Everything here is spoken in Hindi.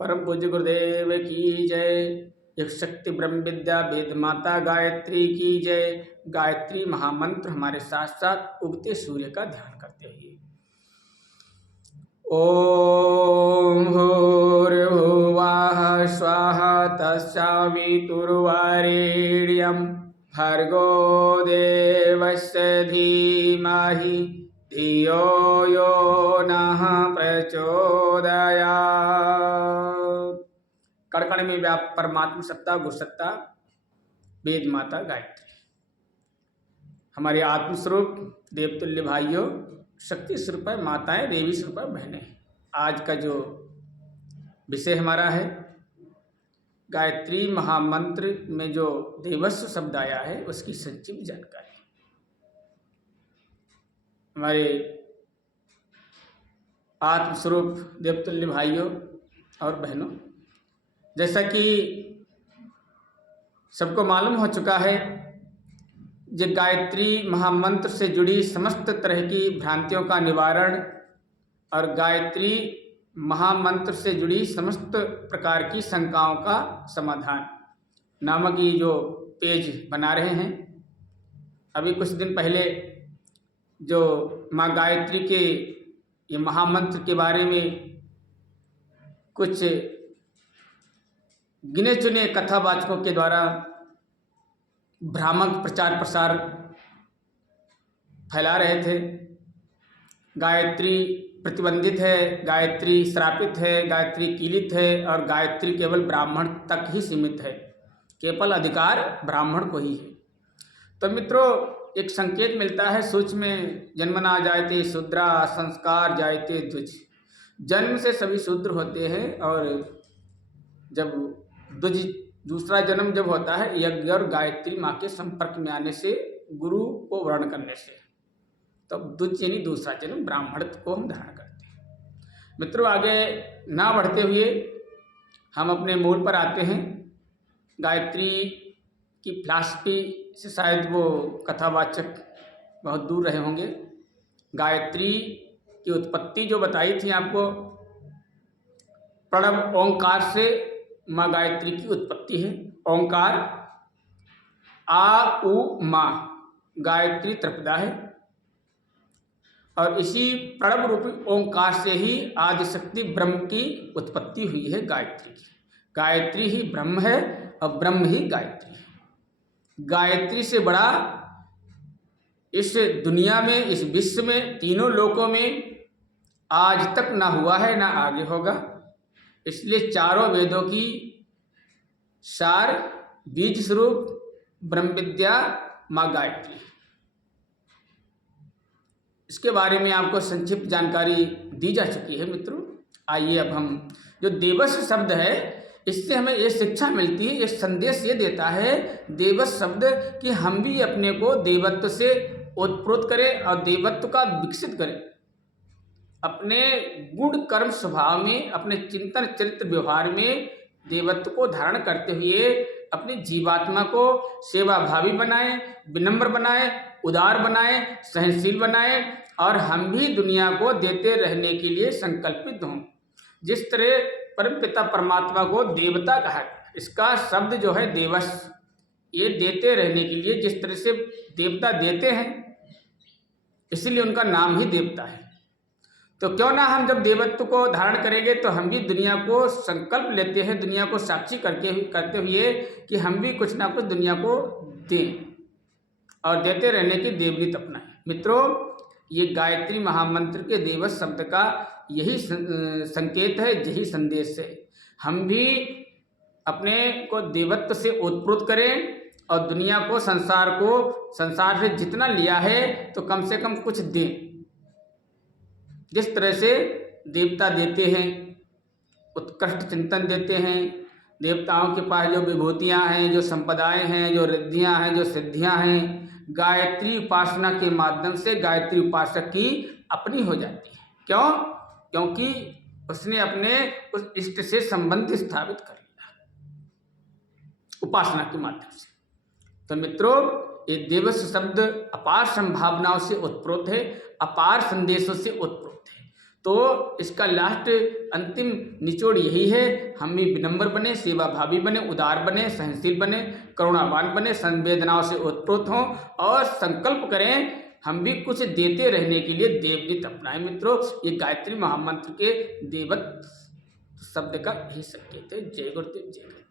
परम पूज्य गुरुदेव की जय। एक शक्ति ब्रह्म विद्या वेद माता गायत्री की जय। गायत्री महामंत्र हमारे साथ साथ उगते सूर्य का ध्यान करते हुए ओम भूर्भुवः स्वाहा तस्सवितुर्वरेण्यं भर्गो देवस्य धीमहि धियो यो नः प्रचोदयात्। कण कण में व्याप्त परमात्मा सत्ता गुरु सत्ता वेद माता गायत्री हमारे आत्मस्वरूप देवतुल्य भाइयों, शक्ति स्वरूप माताएं, देवी स्वरूप बहनें। आज का जो विषय हमारा है गायत्री महामंत्र में जो देवस्व शब्द आया है उसकी संक्षिप्त जानकारी। हमारे आत्मस्वरूप देवतुल्य भाइयों और बहनों, जैसा कि सबको मालूम हो चुका है जो गायत्री महामंत्र से जुड़ी समस्त तरह की भ्रांतियों का निवारण और गायत्री महामंत्र से जुड़ी समस्त प्रकार की शंकाओं का समाधान नामक ये जो पेज बना रहे हैं। अभी कुछ दिन पहले जो माँ गायत्री के ये महामंत्र के बारे में कुछ गिने चुने कथावाचकों के द्वारा भ्रामक प्रचार प्रसार फैला रहे थे। गायत्री प्रतिबंधित है, गायत्री श्रापित है, गायत्री कीलित है और गायत्री केवल ब्राह्मण तक ही सीमित है, केवल अधिकार ब्राह्मण को ही है। तो मित्रों, एक संकेत मिलता है सूक्ष्म में, जन्मना जायते शूद्रा संस्कार जायते द्विज। जन्म से सभी शूद्र होते हैं और जब द्विज दूसरा जन्म जब होता है यज्ञ और गायत्री माँ के संपर्क में आने से, गुरु को वर्ण करने से, तब द्विज यानी दूसरा जन्म ब्राह्मण को हम धारण करते हैं। मित्रों, आगे ना बढ़ते हुए हम अपने मूल पर आते हैं। गायत्री की फिलॉसफी से शायद वो कथावाचक बहुत दूर रहे होंगे। गायत्री की उत्पत्ति जो बताई थी आपको, प्रणव ओंकार से माँ गायत्री की उत्पत्ति है। ओंकार आ उ माँ गायत्री त्रिपदा है और इसी प्रणव रूपी ओंकार से ही आदिशक्ति ब्रह्म की उत्पत्ति हुई है गायत्री की। गायत्री ही ब्रह्म है और ब्रह्म ही गायत्री है। गायत्री से बड़ा इस दुनिया में, इस विश्व में, तीनों लोकों में आज तक ना हुआ है ना आगे होगा। इसलिए चारों वेदों की सार बीज स्वरूप ब्रह्म विद्या माँ गायत्री। इसके बारे में आपको संक्षिप्त जानकारी दी जा चुकी है। मित्रों, आइए अब हम जो देवस्व शब्द है इससे हमें ये शिक्षा मिलती है, ये संदेश ये देता है देवस्व शब्द कि हम भी अपने को देवत्व से ओतप्रोत करें और देवत्व का विकसित करें। अपने गुण कर्म स्वभाव में, अपने चिंतन चरित्र व्यवहार में देवत्व को धारण करते हुए अपनी जीवात्मा को सेवाभावी बनाएं, विनम्र बनाएं, उदार बनाएं, सहनशील बनाएं और हम भी दुनिया को देते रहने के लिए संकल्पित हों। जिस तरह परमपिता परमात्मा को देवता कहा, इसका शब्द जो है देवस्व, ये देते रहने के लिए, जिस तरह से देवता देते हैं इसीलिए उनका नाम ही देवता है। तो क्यों ना हम जब देवत्व को धारण करेंगे तो हम भी दुनिया को संकल्प लेते हैं, दुनिया को साक्षी करते हुए कि हम भी कुछ ना कुछ दुनिया को दें और देते रहने की देवनीति अपनाएं। मित्रों, ये गायत्री महामंत्र के देवस्व शब्द का यही संकेत है, यही संदेश है। हम भी अपने को देवत्व से ओतप्रोत करें और दुनिया को, संसार से जितना लिया है तो कम से कम कुछ दें। जिस तरह से देवता देते हैं, उत्कृष्ट चिंतन देते हैं, देवताओं के पास जो विभूतियाँ हैं, जो संपदाएं हैं, जो रिद्धियाँ हैं, जो सिद्धियाँ हैं, गायत्री उपासना के माध्यम से गायत्री उपासक की अपनी हो जाती है। क्यों? क्योंकि उसने अपने उस इष्ट से संबंध स्थापित कर लिया उपासना के माध्यम से। तो मित्रों, ये देवस्व शब्द अपार संभावनाओं से उत्प्रोत है, अपार संदेशों से उत्प्रोत है। तो इसका लास्ट अंतिम निचोड़ यही है, हम भी विनम्र बने, सेवा भावी बने, उदार बने, सहनशील बने, करुणावान बने, संवेदनाओं से ओतप्रोत हों और संकल्प करें हम भी कुछ देते रहने के लिए देवनीति अपनाएं। मित्रों, ये गायत्री महामंत्र के देवत शब्द का यही संकेत है। जय गुरुदेव, जय गुरुदेव।